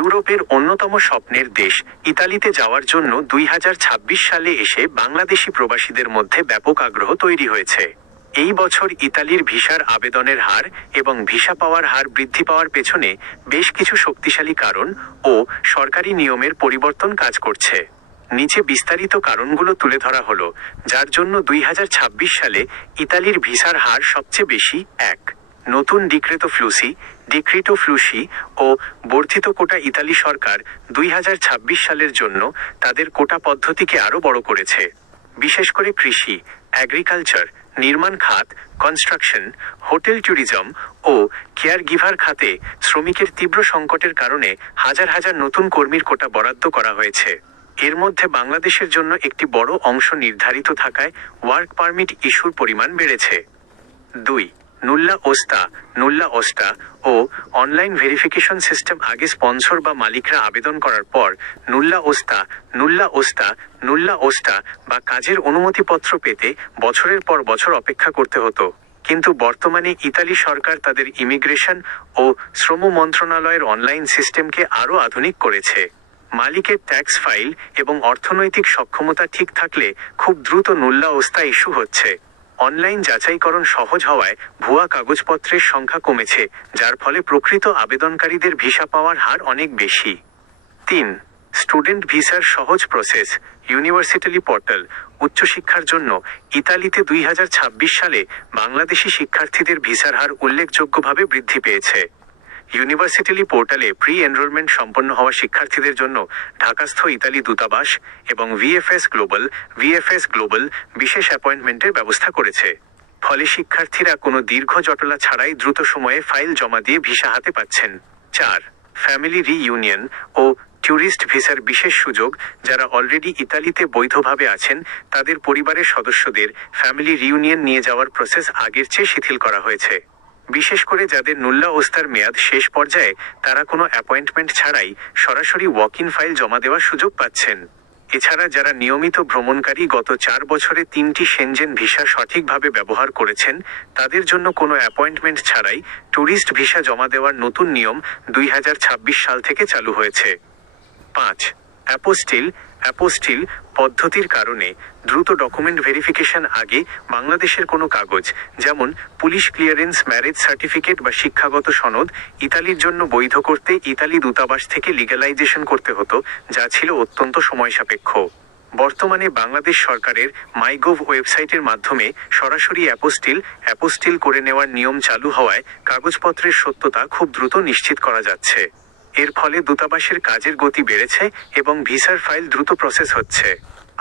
ইউরোপের অন্যতম স্বপ্নের দেশ ইতালিতে যাওয়ার জন্য 2026 সালে এসে বাংলাদেশি প্রবাসীদের মধ্যে ব্যাপক আগ্রহ তৈরি হয়েছে। এই বছর ইতালির ভিসার আবেদনের হার এবং ভিসা পাওয়ার হার বৃদ্ধি পাওয়ার পেছনে বেশ কিছু শক্তিশালী কারণ ও সরকারি নিয়মের পরিবর্তন কাজ করছে। নিচে বিস্তারিত কারণগুলো তুলে ধরা হলো, যার জন্য 2026 সালে ইতালির ভিসার হার সবচেয়ে বেশি। 1. নতুন ডিক্রেটো ফ্লুসি ও বর্ধিত কোটা। ইতালি সরকার 2026 সালের জন্য তাদের কোটা পদ্ধতিকে আরও বড় করেছে। বিশেষ করে কৃষি, অ্যাগ্রিকালচার, নির্মাণ খাত, কনস্ট্রাকশন, হোটেল, ট্যুরিজম ও কেয়ার গিভার খাতে শ্রমিকের তীব্র সংকটের কারণে হাজার হাজার নতুন কর্মীর কোটা বরাদ্দ করা হয়েছে। এর মধ্যে বাংলাদেশের জন্য একটি বড় অংশ নির্ধারিত থাকায় ওয়ার্ক পারমিট ইস্যুর পরিমাণ বেড়েছে। 2. নুল্লা ওস্টা ও অনলাইন ভেরিফিকেশন সিস্টেম। আগে স্পন্সর বা মালিকরা আবেদন করার পর নুল্লা ওস্টা বা কাজের অনুমতিপত্র পেতে বছরের পর বছর অপেক্ষা করতে হতো, কিন্তু বর্তমানে ইতালি সরকার তাদের ইমিগ্রেশন ও শ্রম মন্ত্রণালয়ের অনলাইন সিস্টেমকে আরও আধুনিক করেছে। মালিকের ট্যাক্স ফাইল এবং অর্থনৈতিক সক্ষমতা ঠিক থাকলে খুব দ্রুত নুল্লা ওস্তা ইস্যু হচ্ছে। অনলাইন যাচাইকরণ সহজ হওয়ায় ভুয়া কাগজপত্রের সংখ্যা কমেছে, যার ফলে প্রকৃত আবেদনকারীদের ভিসা পাওয়ার হার অনেক বেশি। 3. স্টুডেন্ট ভিসার সহজ প্রসেস। University portal. উচ্চশিক্ষার জন্য ইতালিতে 2026 সালে বাংলাদেশি শিক্ষার্থীদের ভিসার হার উল্লেখযোগ্যভাবে বৃদ্ধি পেয়েছে। ইউনিভার্সিটি পোর্টালে প্রি এনরোলমেন্ট সম্পন্ন হওয়া শিক্ষার্থীদের জন্য ঢাকাস্থ ইতালি দূতাবাস এবং ভিএফএস গ্লোবাল বিশেষ অ্যাপয়েন্টমেন্টের ব্যবস্থা করেছে। ফলে শিক্ষার্থীরা কোনো দীর্ঘ জটলা ছাড়াই দ্রুত সময়ে ফাইল জমা দিয়ে ভিসা হাতে পাচ্ছেন। 4. ফ্যামিলি রিইউনিয়ন ও ট্যুরিস্ট ভিসার বিশেষ সুযোগ। যারা অলরেডি ইতালিতে বৈধভাবে আছেন তাদের পরিবারের সদস্যদের ফ্যামিলি রিইউনিয়ন নিয়ে যাওয়ার প্রসেস আগের চেয়ে শিথিল করা হয়েছে। বিশেষ করে যাদের নুল্লা ওস্তার মেয়াদ শেষ পর্যায়ে, তারা কোনো অ্যাপয়েন্টমেন্ট ছাড়াই সরাসরি ওয়াক ইন ফাইল জমা দেওয়ার সুযোগ পাচ্ছেন। এছাড়া যারা নিয়মিত ভ্রমণকারী, গত 4 বছরে 3টি সেনজেন ভিসা সঠিকভাবে ব্যবহার করেছেন, তাদের জন্য কোনো অ্যাপয়েন্টমেন্ট ছাড়াই ট্যুরিস্ট ভিসা জমা দেওয়ার নতুন নিয়ম 2026 সাল থেকে চালু হয়েছে। 5. অ্যাপোস্টিল পদ্ধতির কারণে দ্রুত ডকুমেন্ট ভেরিফিকেশন। আগে বাংলাদেশের কোনো কাগজ, যেমন পুলিশ ক্লিয়ারেন্স, ম্যারেজ সার্টিফিকেট বা শিক্ষাগত সনদ ইতালির জন্য বৈধ করতে ইতালি দূতাবাস থেকে লিগ্যালাইজেশন করতে হতো, যা ছিল অত্যন্ত সময়সাপেক্ষ। বর্তমানে বাংলাদেশ সরকারের মাইগভ ওয়েবসাইটের মাধ্যমে সরাসরি অ্যাপোস্টিল করে নেওয়ার নিয়ম চালু হওয়ায় কাগজপত্রের সত্যতা খুব দ্রুত নিশ্চিত করা যাচ্ছে। এর ফলে দূতাবাসের কাজের গতি বেড়েছে এবং ভিসার ফাইল দ্রুত প্রসেস হচ্ছে।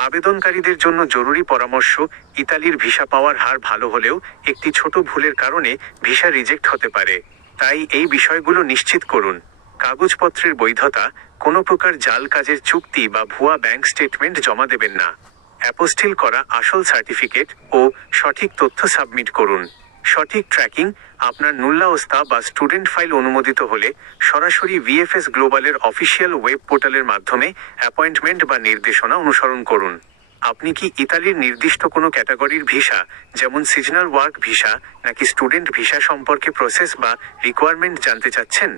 আবেদনকারীদের জন্য জরুরি পরামর্শ। ইতালির ভিসা পাওয়ার হার ভালো হলেও একটি ছোট ভুলের কারণে ভিসা রিজেক্ট হতে পারে, তাই এই বিষয়গুলো নিশ্চিত করুন। কাগজপত্রের বৈধতা। কোনো প্রকার জাল কাজের চুক্তি বা ভুয়া ব্যাংক স্টেটমেন্ট জমা দেবেন না। অ্যাপোস্টিল করা আসল সার্টিফিকেট ও সঠিক তথ্য সাবমিট করুন। সঠিক ট্র্যাকিং। আপনার নুল্লা ওস্তা বা স্টুডেন্ট ফাইল অনুমোদিত হলে সরাসরি ভিএফএস গ্লোবালের অফিসিয়াল ওয়েব পোর্টালের মাধ্যমে অ্যাপয়েন্টমেন্ট বা নির্দেশনা অনুসরণ করুন। আপনি কি ইতালির নির্দিষ্ট কোনো ক্যাটাগরির ভিসা, যেমন সিজনাল ওয়ার্ক ভিসা নাকি স্টুডেন্ট ভিসা সম্পর্কে প্রসেস বা রিকোয়ারমেন্ট জানতে চাচ্ছেন?